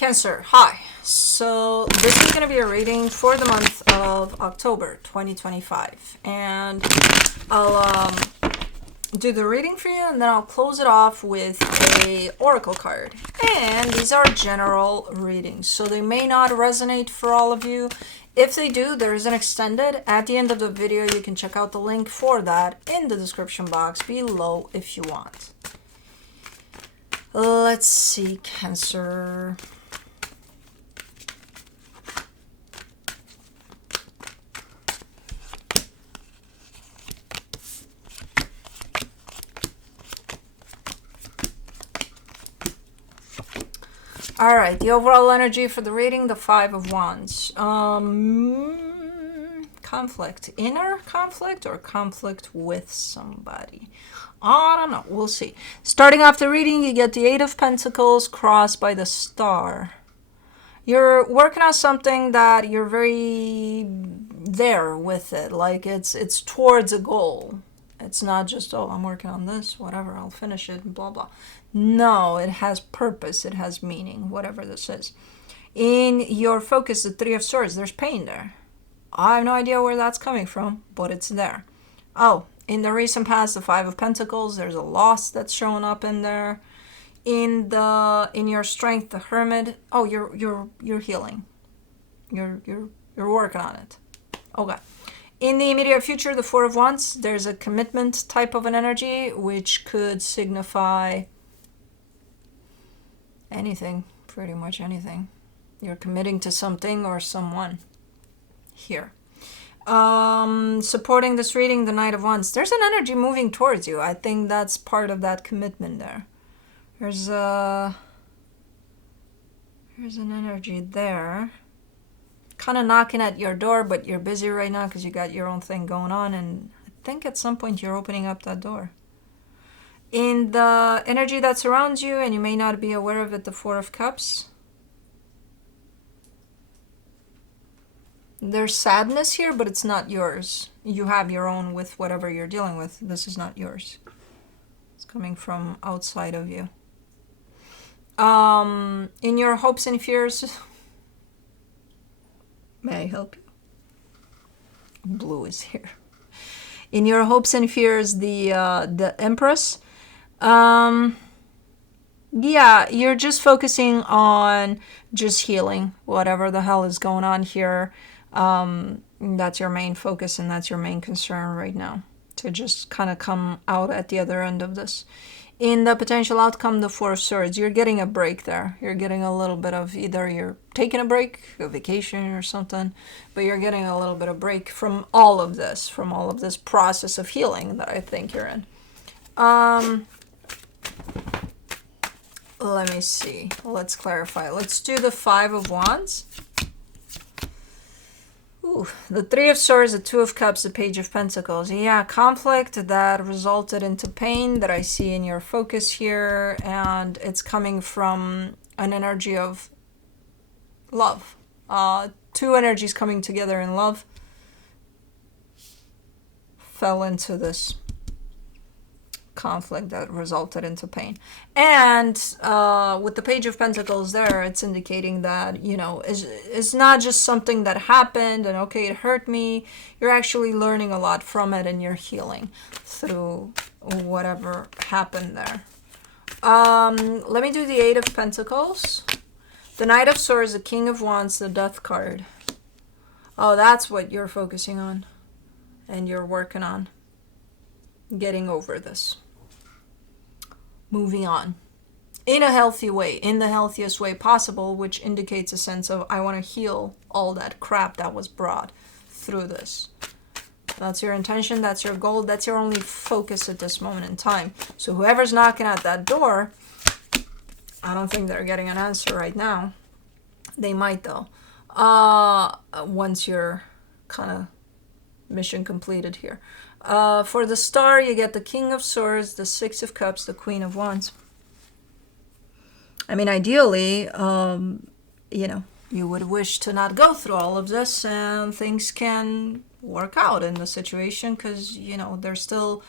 Cancer, hi. So this is going to be a reading for the month of October 2025. And I'll do the reading for you, and then I'll close it off with a oracle card. And these are general readings, so they may not resonate for all of you. If they do, there is an extended. At the end of the video, you can check out the link for that in the description box below if you want. Let's see, Cancer. All right, the overall energy for the reading, the Five of Wands. Conflict. Inner conflict or conflict with somebody? I don't know. We'll see. Starting off the reading, you get the Eight of Pentacles crossed by the Star. You're working on something that you're very there with it. Like it's towards a goal. It's not just, oh, I'm working on this, whatever, I'll finish it, blah, blah. No, it has purpose, it has meaning, whatever this is. In your focus, the Three of Swords, there's pain there. I have no idea where that's coming from, but it's there. Oh, in the recent past, the Five of Pentacles, there's a loss that's showing up in there. In your strength, the Hermit, oh, you're healing. You're working on it. Okay. In the immediate future, the Four of Wands, there's a commitment type of an energy, which could signify anything, pretty much anything. You're committing to something or someone here. Supporting this reading, the Knight of Wands, there's an energy moving towards you. I think that's part of that commitment there. There's an energy there. Kind of knocking at your door, but you're busy right now because you got your own thing going on, and I think at some point you're opening up that door. In the energy that surrounds you, and you may not be aware of it, the Four of Cups. There's sadness here, but it's not yours. You have your own with whatever you're dealing with. This is not yours. It's coming from outside of you. In your hopes and fears... May I help you? Blue is here. In your hopes and fears, the Empress. Yeah, you're just focusing on just healing whatever the hell is going on here. That's your main focus, and that's your main concern right now, to just kind of come out at the other end of this. In the potential outcome, the Four of Swords, you're getting a break there. You're getting a little bit of, either you're taking a break, a vacation or something, but you're getting a little bit of break from all of this process of healing that I think you're in. Let me see. Let's clarify. Let's do the Five of Wands. Ooh, the Three of Swords, the Two of Cups, the Page of Pentacles. Yeah, conflict that resulted into pain that I see in your focus here, and it's coming from an energy of love. Two energies coming together in love fell into this conflict that resulted into pain. And with the Page of Pentacles there, it's indicating that, you know, it's not just something that happened and okay, it hurt me. You're actually learning a lot from it, and you're healing through whatever happened there. Let me do the Eight of Pentacles, the Knight of Swords, the King of Wands, the Death card. Oh, that's what you're focusing on and you're working on. Getting over this. Moving on. In a healthy way, in the healthiest way possible, which indicates a sense of, I want to heal all that crap that was brought through this. That's your intention, that's your goal, that's your only focus at this moment in time. So whoever's knocking at that door, I don't think they're getting an answer right now. They might though. Once you're kind of mission completed here. For the Star, you get the King of Swords, the Six of Cups, the Queen of Wands. I mean, ideally, you know, you would wish to not go through all of this, and things can work out in the situation, because, you know, there's still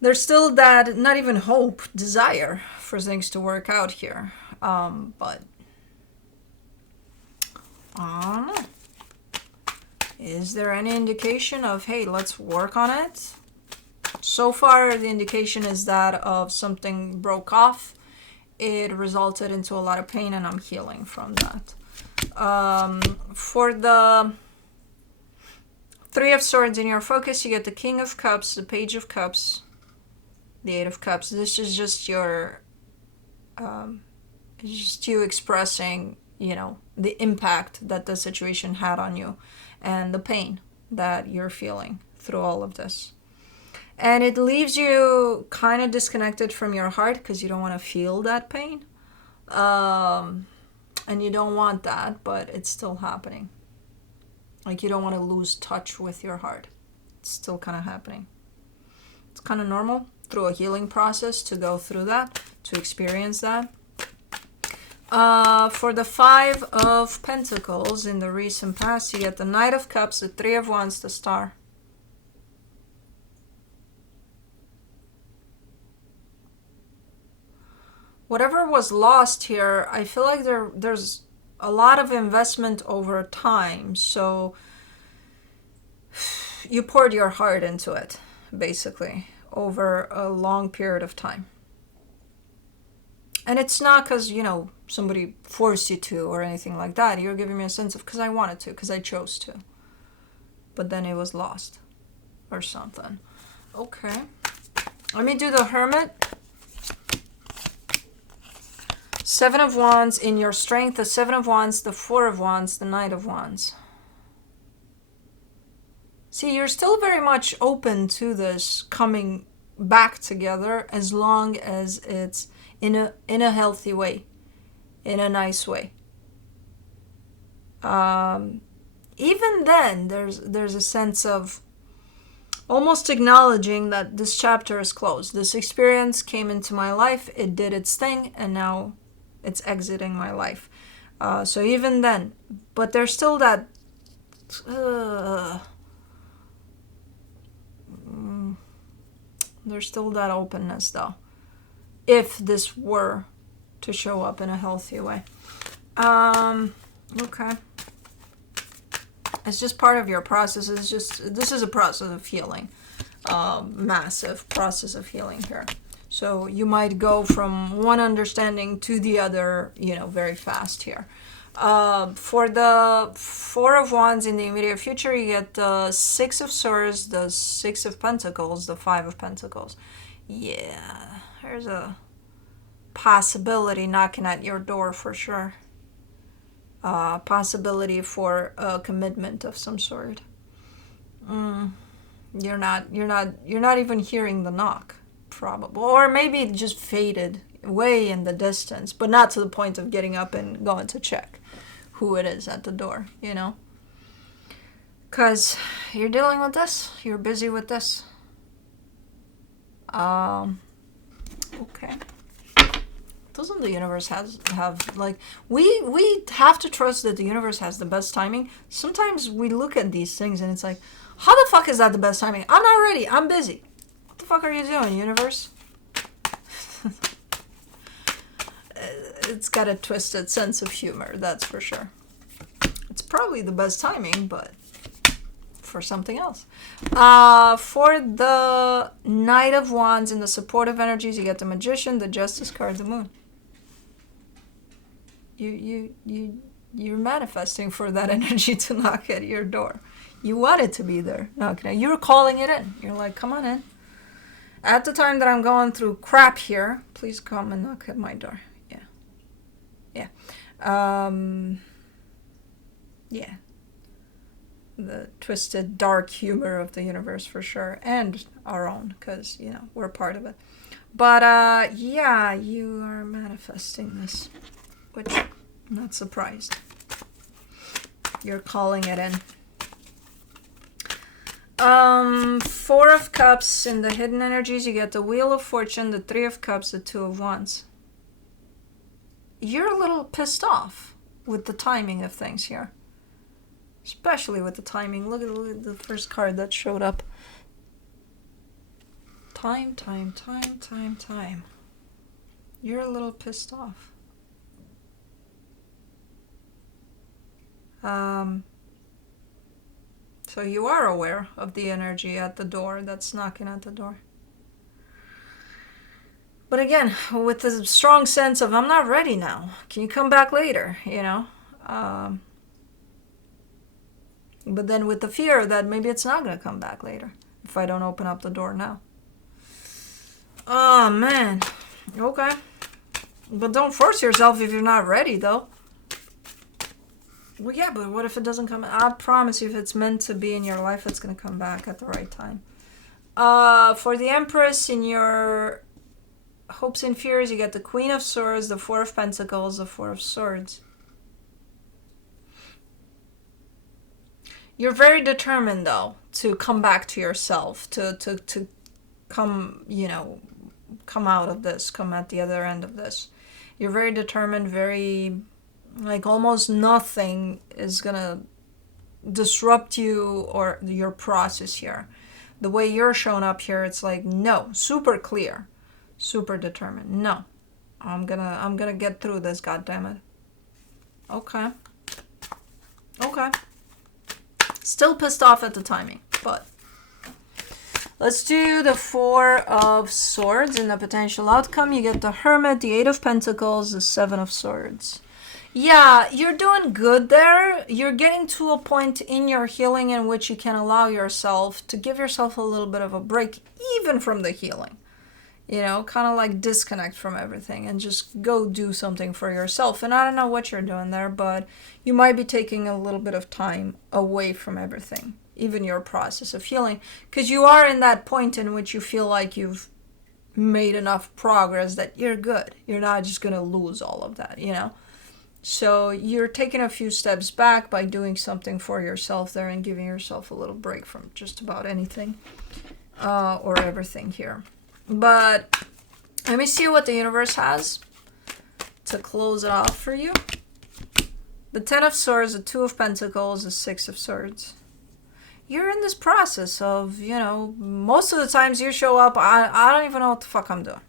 that, not even hope, desire for things to work out here. But I don't know. Is there any indication of, hey, let's work on it? So far, the indication is that of something broke off. It resulted into a lot of pain, and I'm healing from that. For the Three of Swords in your focus, you get the King of Cups, the Page of Cups, the Eight of Cups. This is just your, it's just you expressing, you know, the impact that the situation had on you and the pain that you're feeling through all of this. And it leaves you kind of disconnected from your heart because you don't want to feel that pain. And you don't want that, but it's still happening. Like, you don't want to lose touch with your heart. It's still kind of happening. It's kind of normal through a healing process to go through that, to experience that. For the Five of Pentacles in the recent past, you get the Knight of Cups, the Three of Wands, the Star. Whatever was lost here, I feel like there's a lot of investment over time. So you poured your heart into it, basically, over a long period of time. And it's not because, you know, somebody forced you to or anything like that. You're giving me a sense of because I wanted to, because I chose to. But then it was lost or something. Okay. Let me do the Hermit. Seven of Wands in your strength, the Seven of Wands, the Four of Wands, the Knight of Wands. See, you're still very much open to this coming back together as long as it's in a healthy way, in a nice way. Even then, there's a sense of almost acknowledging that this chapter is closed. This experience came into my life, it did its thing, and now it's exiting my life. So even then, but there's still that there's still that openness, though, if this were to show up in a healthy way. Okay. It's just part of your process. This is a process of healing. Massive process of healing here. So you might go from one understanding to the other, you know, very fast here. For the Four of Wands in the immediate future, you get the Six of Swords, the Six of Pentacles, the Five of Pentacles. Yeah, there's a possibility knocking at your door for sure. Possibility for a commitment of some sort. You're not even hearing the knock, probably, or maybe it just faded way in the distance, but not to the point of getting up and going to check who it is at the door, you know? Because you're dealing with this, you're busy with this. Okay. Doesn't the universe have like, we have to trust that the universe has the best timing? Sometimes we look at these things and it's like, how the fuck is that the best timing? I'm not ready, I'm busy. What the fuck are you doing, universe? It's got a twisted sense of humor, that's for sure. It's probably the best timing, but for something else. For the Knight of Wands in the supportive energies, you get the Magician, the Justice card, the Moon. You're manifesting for that energy to knock at your door. You want it to be there, knocking. You're calling it in. You're like, come on in. At the time that I'm going through crap here, please come and knock at my door. Yeah. Yeah. The twisted, dark humor of the universe for sure, and our own, because, you know, we're part of it. But, yeah, you are manifesting this, which I'm not surprised. You're calling it in. Four of Cups in the hidden energies, you get the Wheel of Fortune, the Three of Cups, the Two of Wands. You're a little pissed off with the timing of things here. Especially with the timing. Look at the first card that showed up. Time. You're a little pissed off. Um, so you are aware of the energy at the door that's knocking at the door. But again, with the strong sense of, I'm not ready now. Can you come back later? Um, but then with the fear that maybe it's not going to come back later if I don't open up the door now. Oh, man. Okay. But don't force yourself if you're not ready, though. Well, yeah, but what if it doesn't come? I promise you, if it's meant to be in your life, it's going to come back at the right time. For the Empress, in your hopes and fears, you get the Queen of Swords, the Four of Pentacles, the Four of Swords. You're very determined, though, to come back to yourself, to come, come out of this, come at the other end of this. You're very determined, very, like, almost nothing is gonna disrupt you or your process here. The way you're showing up here, it's like, no, super clear, super determined. No, I'm gonna get through this, goddammit. Okay. Still pissed off at the timing, but let's do the Four of Swords in the potential outcome. You get the Hermit, the Eight of Pentacles, the Seven of Swords. Yeah, you're doing good there. You're getting to a point in your healing in which you can allow yourself to give yourself a little bit of a break, even from the healing. Kind of like disconnect from everything and just go do something for yourself. And I don't know what you're doing there, but you might be taking a little bit of time away from everything, even your process of healing, because you are in that point in which you feel like you've made enough progress that you're good. You're not just going to lose all of that, So you're taking a few steps back by doing something for yourself there and giving yourself a little break from just about anything or everything here. But let me see what the universe has to close it off for you. The Ten of Swords, the Two of Pentacles, the Six of Swords. You're in this process of, most of the times you show up, I don't even know what the fuck I'm doing,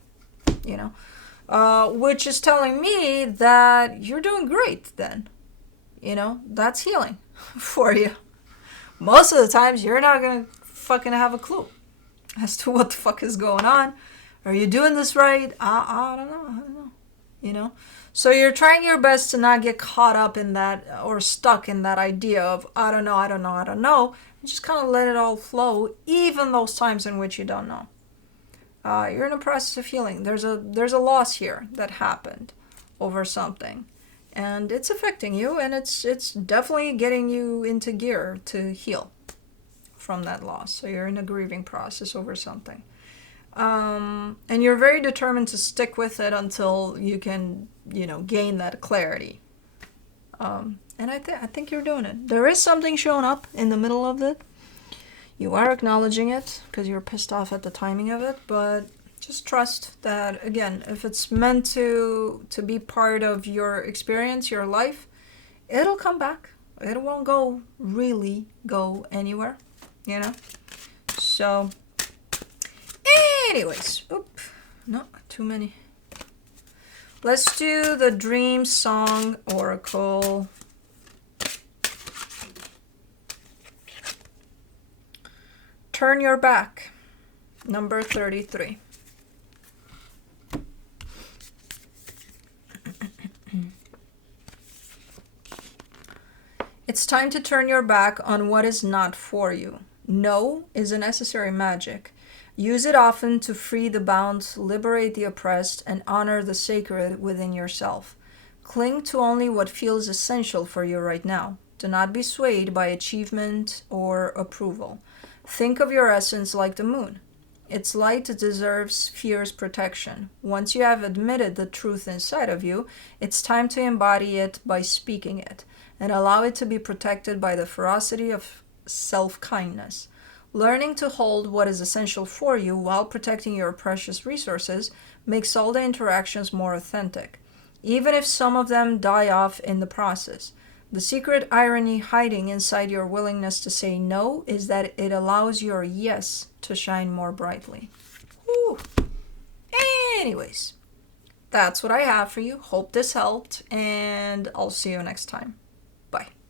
which is telling me that you're doing great then. That's healing for you. Most of the times you're not going to fucking have a clue as to what the fuck is going on. Are you doing this right? I don't know. So you're trying your best to not get caught up in that or stuck in that idea of I don't know. And just kind of let it all flow, even those times in which you don't know. You're in a process of healing. There's a loss here that happened over something, and it's affecting you, and it's definitely getting you into gear to heal from that loss. So you're in a grieving process over something, and you're very determined to stick with it until you can, gain that clarity. And I think you're doing it. There is something showing up in the middle of it. You are acknowledging it because you're pissed off at the timing of it, but just trust that, again, if it's meant to be part of your experience, your life, it'll come back. It won't really go anywhere, So, anyways, no, too many. Let's do the Dream Song Oracle. Turn Your Back, number 33. It's time to turn your back on what is not for you. No is a necessary magic. Use it often to free the bound, liberate the oppressed, and honor the sacred within yourself. Cling to only what feels essential for you right now. Do not be swayed by achievement or approval. Think of your essence like the moon. Its light deserves fierce protection. Once you have admitted the truth inside of you, it's time to embody it by speaking it, and allow it to be protected by the ferocity of self-kindness. Learning to hold what is essential for you while protecting your precious resources makes all the interactions more authentic, even if some of them die off in the process. The secret irony hiding inside your willingness to say no is that it allows your yes to shine more brightly. Whew. Anyways, that's what I have for you. Hope this helped, and I'll see you next time. Bye.